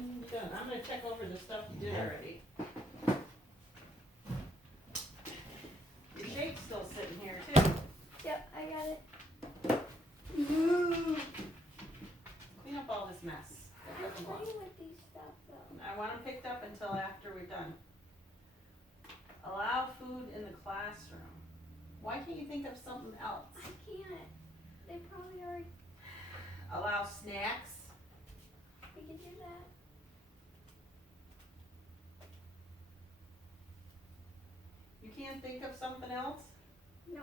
when you done? I'm gonna check over the stuff you did already. Your shake's still sitting here too. Yep, I got it. Clean up all this mess. I'm playing with these stuff though. I want them picked up until after we're done. Allow food in the classroom. Why can't you think of something else? I can't. They probably already. Allow snacks. We can do that. You can't think of something else? No.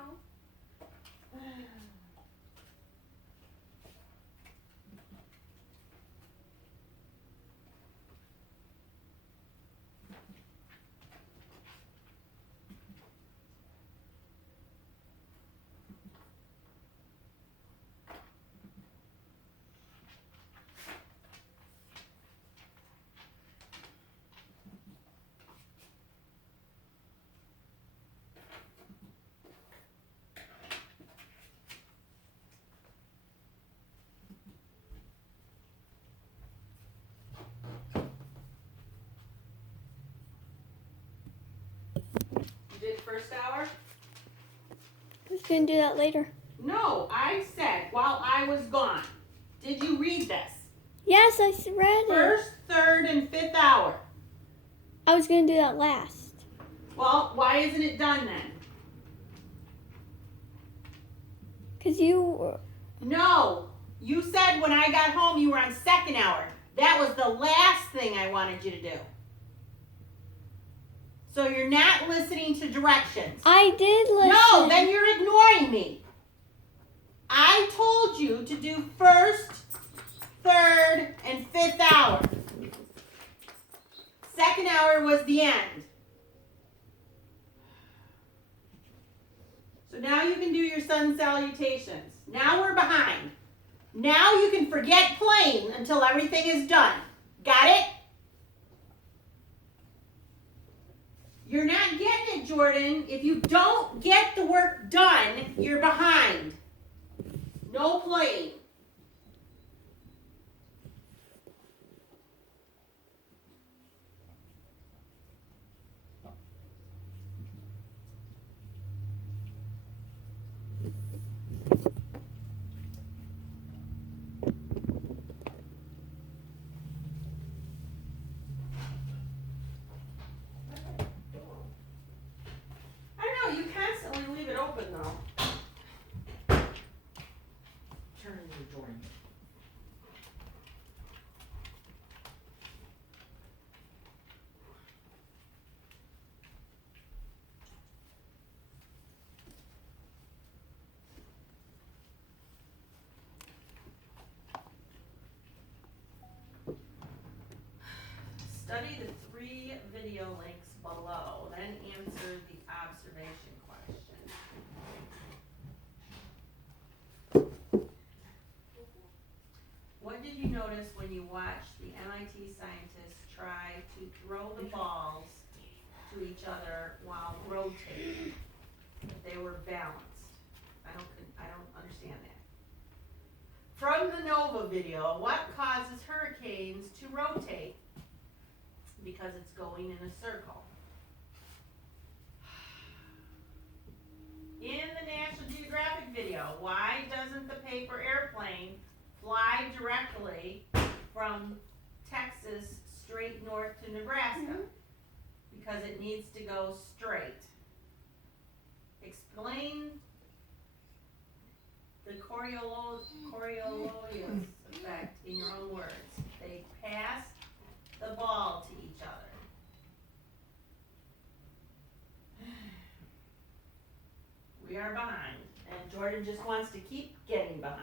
You did first hour? I was gonna do that later. No, I said while I was gone. Did you read this? Yes, I read it. First, third, and fifth hour. I was gonna do that last. Well, why isn't it done then? Cause you. No, you said when I got home you were on second hour. That was the last thing I wanted you to do. So you're not listening to directions. I did listen. No, then you're ignoring me. I told you to do first, third, and fifth hour. Second hour was the end. So now you can do your sun salutations. Now we're behind. Now you can forget playing until everything is done. Got it? You're not getting it, Jordan. If you don't get the work done, you're behind. No playing. I know, you constantly leave it open though. Turn to Jordan. Study the 3 video links below, then answer the observation question. What did you notice when you watched the MIT scientists try to throw the balls to each other while rotating? That they were balanced. I don't understand that. From the NOVA video, what causes hurricanes to rotate? Because it's going in a circle. In the National Geographic video, why doesn't the paper airplane fly directly from Texas straight north to Nebraska? Because it needs to go straight. Explain the Coriolis effect in your own words. They pass the ball to each other. We are behind, and Jordan just wants to keep getting behind.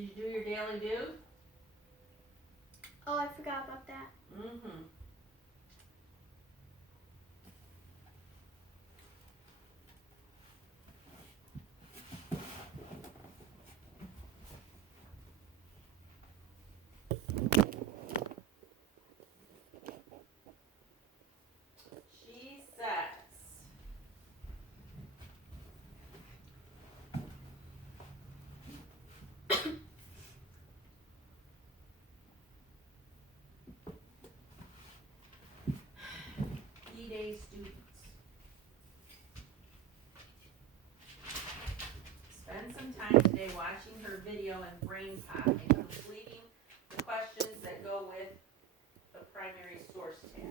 Did you do your daily do? Oh, I forgot about that. Mm-hmm. She says, E-Day students. Spend some time today watching her video and brain pop and completing the questions that go with the primary source tab.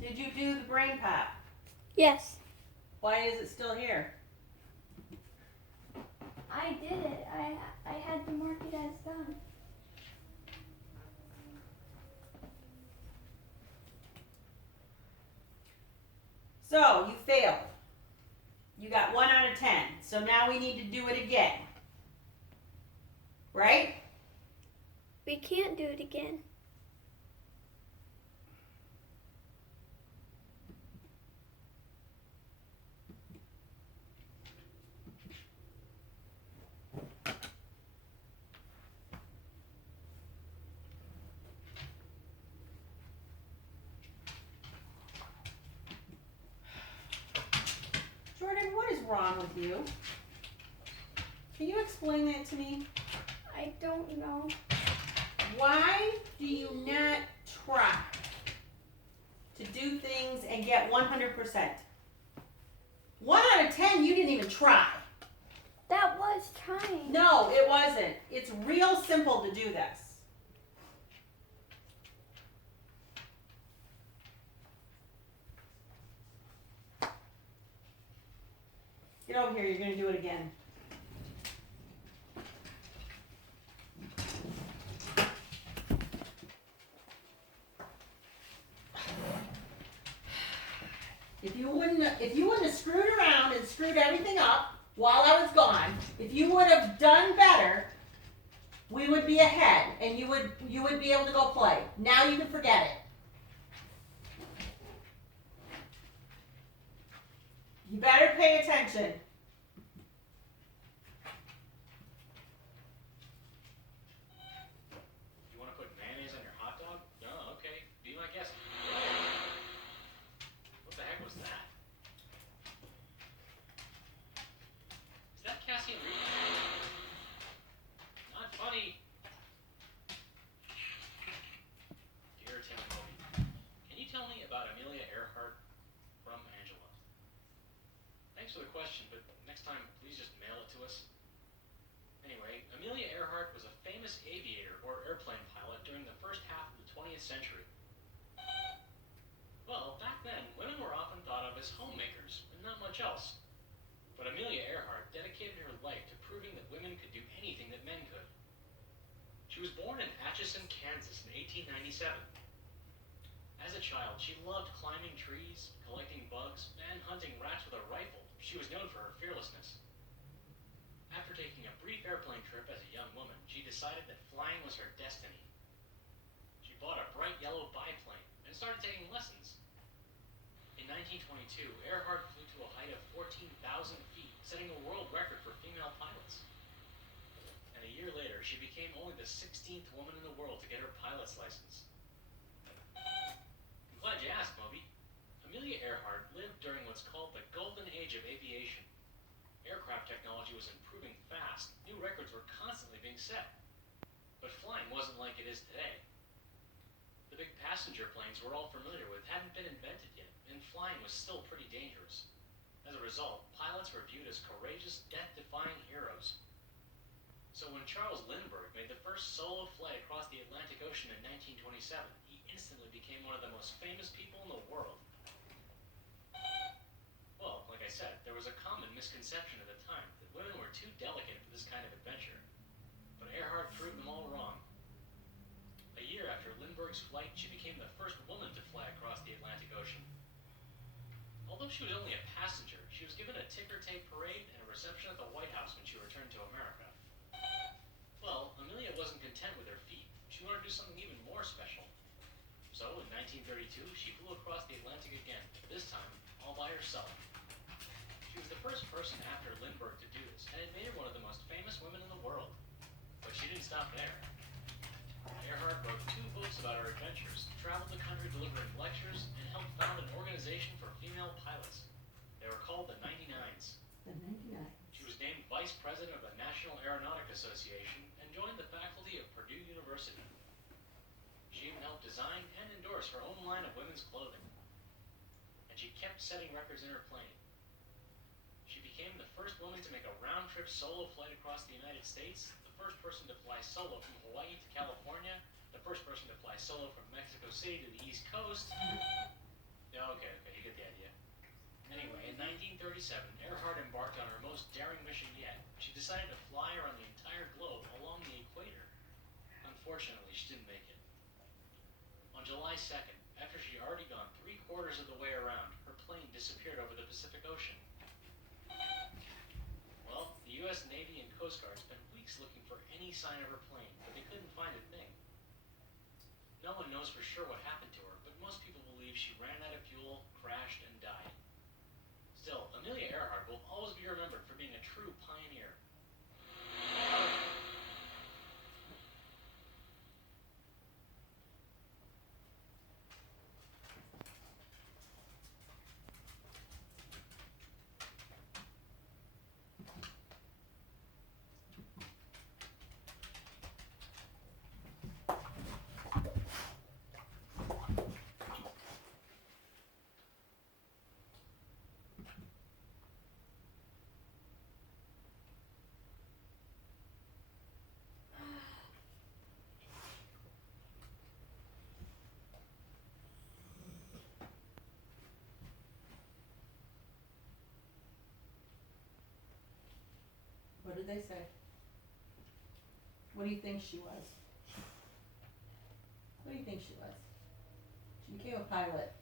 Did you do the brain pop? Yes. Why is it still here? I did it. I had to mark it as done. So, you failed. You got 1 out of 10. So now we need to do it again. Right? We can't do it again. Jordan, what is wrong with you? Can you explain that to me? I don't know. Why do you not try to do things and get 100%? 1 out of 10, you didn't even try. That was trying. No, it wasn't. It's real simple to do this. Get over here, you're going to do it again. If you wouldn't have screwed around and screwed everything up while I was gone, if you would have done better, we would be ahead and you would be able to go play. Now you can forget it. You better pay attention. You want to put mayonnaise on your hot dog? Oh, okay. Be my guest. What the heck was that? Is that Cassie and Reed? Not funny. Dear Tim and Moby, can you tell me about Amelia Earhart from Angela? Thanks for the question, but next time please just mail it to us. Anyway, Amelia Earhart was a famous aviator or airplane pilot during the first half of the 20th century. Well, back then, women were often thought of as homemakers and not much else. But Amelia Earhart dedicated her life to proving that women could do anything that men could. She was born in Atchison, Kansas in 1897. As a child, she loved climbing trees, collecting bugs, and hunting rats with a rifle. She was known for her fearlessness. After taking a brief airplane trip as a young woman, she decided that flying was her destiny. She bought a bright yellow biplane and started taking lessons. In 1922, Earhart flew to a height of 14,000 feet, setting a world record for female pilots. And a year later, she became only the 16th woman in the world to get her pilot's license. I'm glad you asked, Moby. Amelia Earhart lived during what's called the golden age of aviation. Aircraft technology was improving fast, new records were constantly being set. But flying wasn't like it is today. The big passenger planes we're all familiar with hadn't been invented yet, and flying was still pretty dangerous. As a result, pilots were viewed as courageous, death-defying heroes. So when Charles Lindbergh made the first solo flight across the Atlantic Ocean in 1927, he instantly became one of the most famous people in the world. Well, like I said, there was a common misconception at the time that women were too delicate for this kind of adventure. But Earhart proved them all wrong. A year after Lindbergh's flight, she became the first woman to fly across the Atlantic Ocean. Although she was only a passenger, she was given a ticker tape parade and a reception at the White House when she returned to America. Well, Amelia wasn't content with her feat. She wanted to do something even more special. So, in 1932, she flew across the Atlantic again, this time all by herself. She was the first person after Lindbergh to do this, and it made her one of the most famous women in the world. But she didn't stop there. Earhart wrote 2 books about her adventures, traveled the country delivering lectures, and helped found an organization for female pilots. They were called the 99s. The 99. She was named Vice President of the National Aeronautic Association and joined the faculty of Purdue University. She even helped design and endorse her own line of women's clothing. And she kept setting records in her plane. She became the first woman to make a round-trip solo flight across the United States, the first person to fly solo from Hawaii to California, the first person to fly solo from Mexico City to the East Coast. Yeah, okay, you get the idea. Anyway, in 1937, Earhart embarked on her most daring mission yet. She decided to fly around the entire globe along the equator. Unfortunately, she didn't make it. On July 2nd, after she'd already gone 3/4 of the way around, her plane disappeared over the Pacific Ocean. Well, the U.S. Navy and Coast Guard spent weeks looking for any sign of her plane, but they couldn't find a thing. No one knows for sure what happened to her, but most people believe she ran out of fuel, crashed, and died. Still, Amelia Earhart will always be remembered for being a true pioneer. What did they say? What do you think she was? What do you think she was? She became a pilot.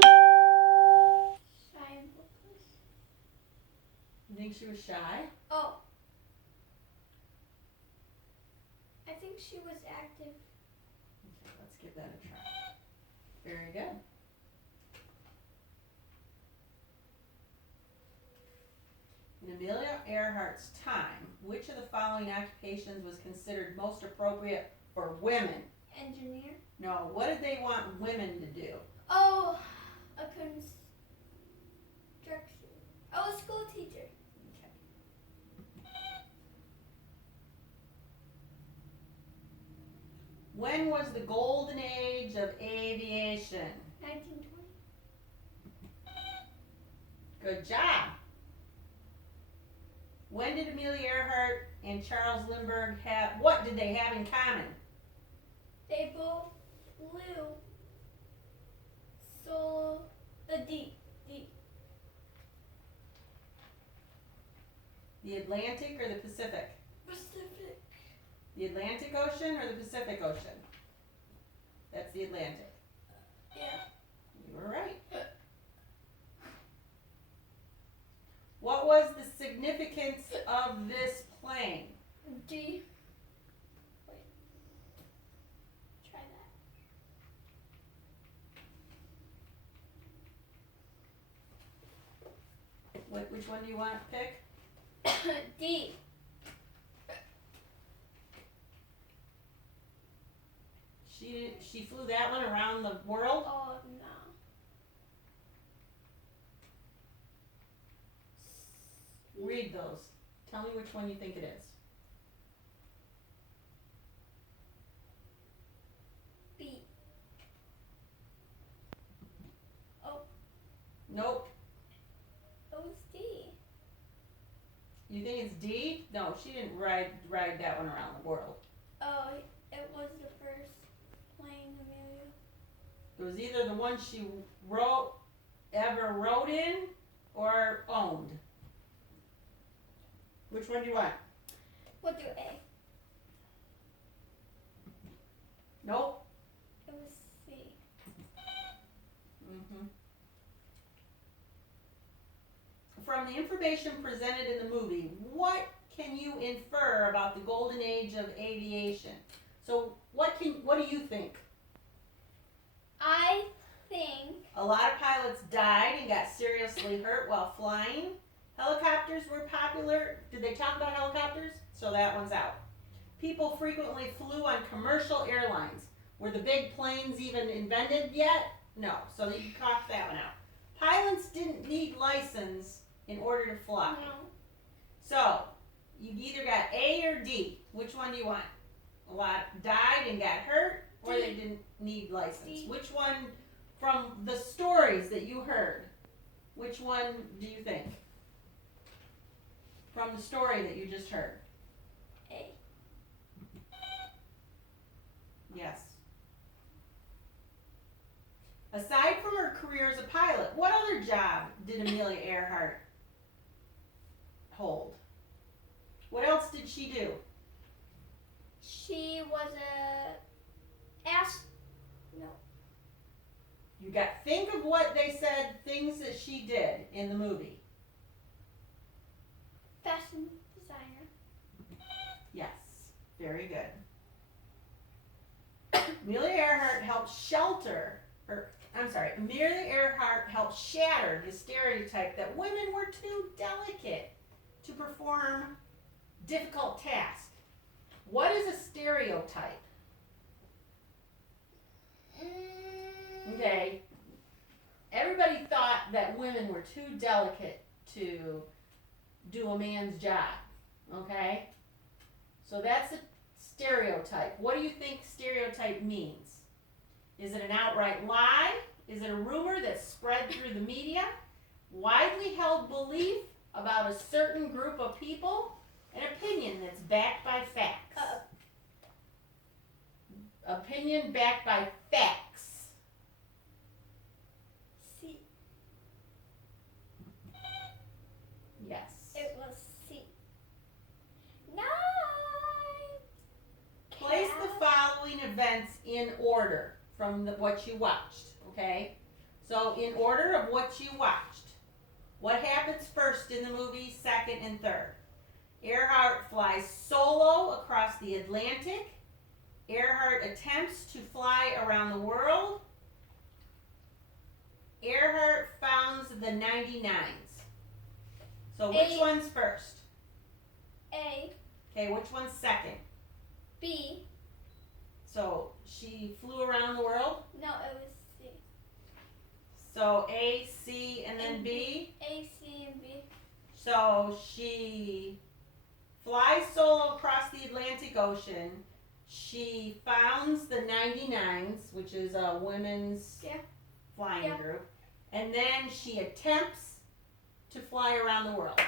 Shy and hopeless. You think she was shy? Oh. I think she was active. Okay, let's give that a try. Very good. In Amelia Earhart's time, which of the following occupations was considered most appropriate for women? Engineer. No, what did they want women to do? Oh, a construction. Oh, a school teacher. Okay. When was the golden age of aviation? 1920. Good job. When did Amelia Earhart and Charles Lindbergh what did they have in common? They both flew solo the deep. The Atlantic or the Pacific? Pacific. The Atlantic Ocean or the Pacific Ocean? That's the Atlantic. Yeah. You were right. What was the significance of this plane? D. Wait. Try that. Which one do you want to pick? D. She flew that one around the world? Oh no. Read those. Tell me which one you think it is. B. Nope. It was D. You think it's D? No, she didn't ride that one around the world. Oh, it was the first plane, Amelia. It was either the one she ever rode in or owned. Which one do you want? We'll do A. Nope. It was C. From the information presented in the movie, what can you infer about the golden age of aviation? So what do you think? I think A lot of pilots died and got seriously hurt while flying. Helicopters were popular. Did they talk about helicopters? So that one's out. People frequently flew on commercial airlines. Were the big planes even invented yet? No. So you cross that one out. Pilots didn't need license in order to fly. no. So you either got A or D. Which one do you want? A lot died and got hurt, or D. they didn't need license. D. Which one from the stories that you heard? Which one do you think? From the story that you just heard. A. Yes. Aside from her career as a pilot, what other job did Amelia Earhart hold? What else did she do? She was no. You got think of what they said, things that she did in the movie. Fashion designer. Yes, very good. Amelia Earhart helped Amelia Earhart helped shatter the stereotype that women were too delicate to perform difficult tasks. What is a stereotype? Okay. Everybody thought that women were too delicate to do a man's job. Okay? So that's a stereotype. What do you think stereotype means? Is it an outright lie? Is it a rumor that's spread through the media? Widely held belief about a certain group of people? An opinion that's backed by facts. Opinion backed by facts. C. Yes. It was C. 9. Place the following events in order from what you watched, okay? So in order of what you watched, what happens first in the movie, second and third? Earhart flies solo across the Atlantic. Earhart attempts to fly around the world. Earhart founds the 99s. So which A. one's first? A. Okay, which one's second? B. So she flew around the world. No, it was C. So A, C, and then B. A, C, and B. So she flies solo across the Atlantic Ocean. She founds the 99s, which is a women's Yeah. flying Yeah. group. And then she attempts to fly around the world.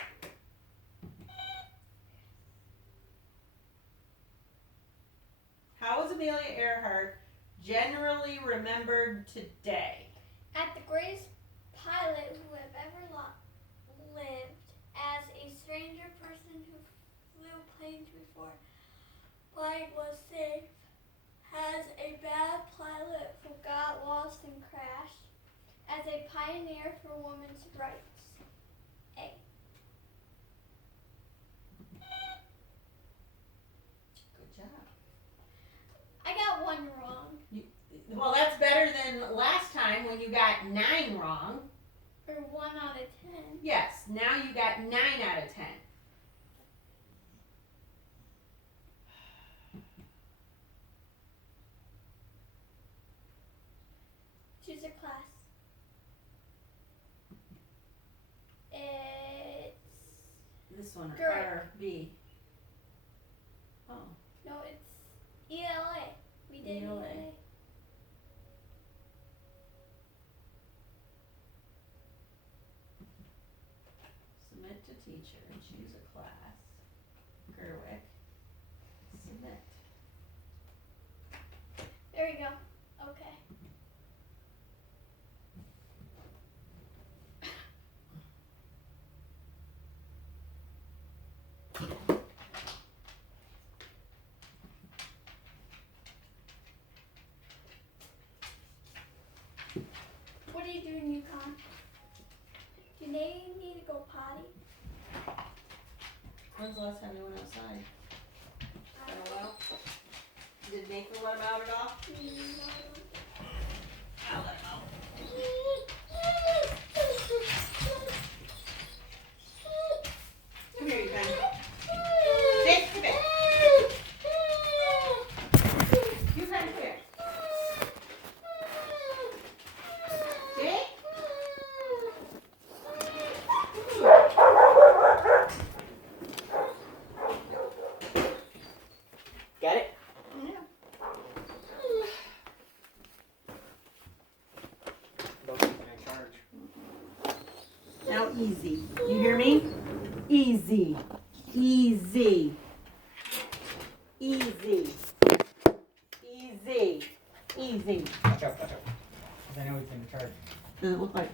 How is Amelia Earhart generally remembered today? At the greatest pilot who have ever lived, as a stranger person who flew planes before flying was safe, as a bad pilot who got lost and crashed, as a pioneer for women's rights. A. Good job. I got one wrong. Well, that's better than last time when you got 9 wrong. Or 1 out of 10. Yes, now you got 9 out of 10. Choose a class. It's This one, Correct. R, B. Oh, no, it's ELA. We did ELA. ELA. submit to teacher, choose a class. Gerwick. Submit. There we go. Okay. What are you doing, Yukon? Do they need to go potty? When's the last time you went outside? Been a while? Did Nathan let him out at all? I'll let him out. Come here, you guys. Jake, come here. You guys, come here. Jake? Got it? Both in charge. Now easy. You hear me? Easy. Easy. Easy. Easy. Easy. Watch out, watch out. 'Cause I know he's in charge. Does it look like